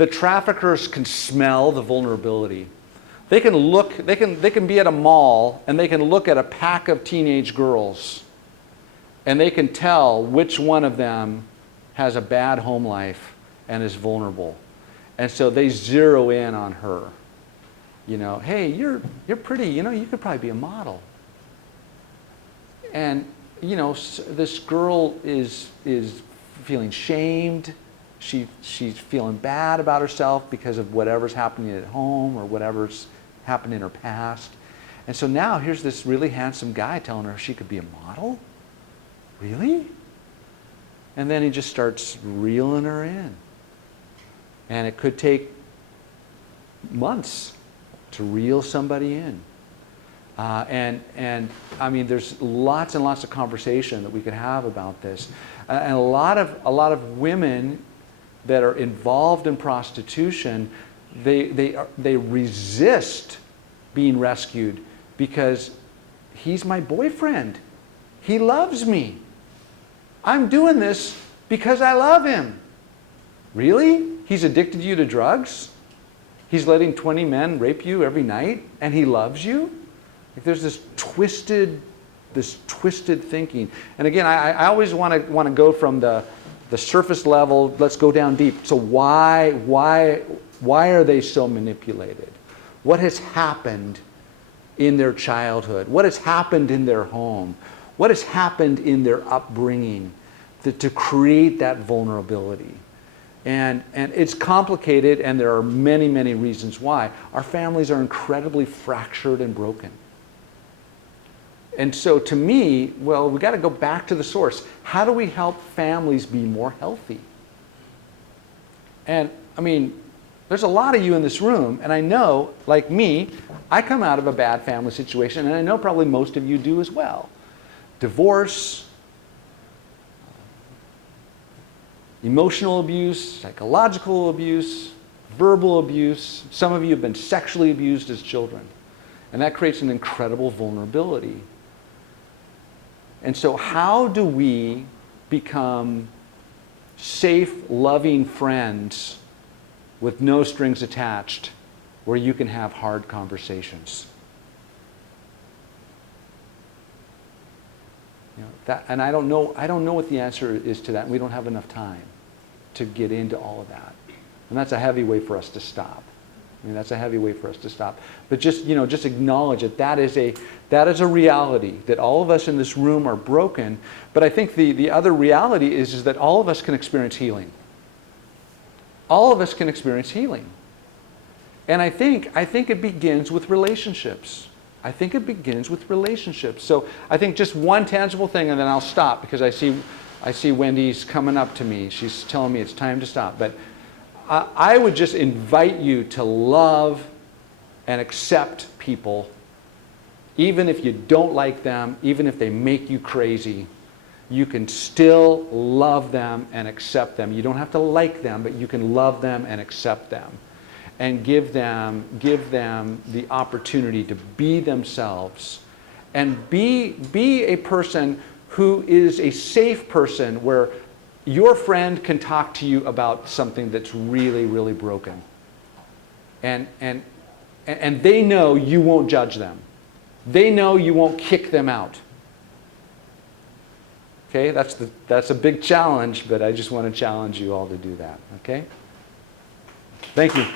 the traffickers can smell the vulnerability. They can look, they can be at a mall and they can look at a pack of teenage girls and they can tell which one of them has a bad home life and is vulnerable. And so they zero in on her. You know, hey, you're pretty, you know, you could probably be a model. And, you know, this girl is feeling shamed. She's feeling bad about herself because of whatever's happening at home or whatever's happened in her past. And so now here's this really handsome guy telling her she could be a model? Really? And then he just starts reeling her in. And it could take months to reel somebody in. And I mean, there's lots and lots of conversation that we could have about this. And a lot of women that are involved in prostitution, they resist being rescued because he's my boyfriend. He loves me. I'm doing this because I love him. Really? He's addicted you to drugs? He's letting 20 men rape you every night and he loves you? Like there's this twisted thinking. And again, I always want to go from the surface level, let's go down deep. So why are they so manipulated? What has happened in their childhood? What has happened in their home? What has happened in their upbringing to create that vulnerability? And it's complicated, and there are many, many reasons why. Our families are incredibly fractured and broken. And so to me, well, we've got to go back to the source. How do we help families be more healthy? And I mean, there's a lot of you in this room, and I know, like me, I come out of a bad family situation, and I know probably most of you do as well. Divorce, emotional abuse, psychological abuse, verbal abuse. Some of you have been sexually abused as children. And that creates an incredible vulnerability. And so how do we become safe, loving friends with no strings attached where you can have hard conversations? You know, and I don't know what the answer is to that, and we don't have enough time to get into all of that. And that's a heavy way for us to stop. I mean, that's a heavy way for us to stop. But just, you know, just acknowledge it. That is a reality, that all of us in this room are broken. But I think the other reality is that all of us can experience healing. All of us can experience healing. And I think it begins with relationships. I think it begins with relationships. So I think just one tangible thing, and then I'll stop because I see Wendy's coming up to me. She's telling me it's time to stop. But I would just invite you to love and accept people, even if you don't like them, even if they make you crazy. You can still love them and accept them. You don't have to like them, but you can love them and accept them. And give them the opportunity to be themselves. And be a person who is a safe person where your friend can talk to you about something that's really, really broken. And they know you won't judge them. They know you won't kick them out. Okay, that's a big challenge, but I just want to challenge you all to do that. Okay? Thank you.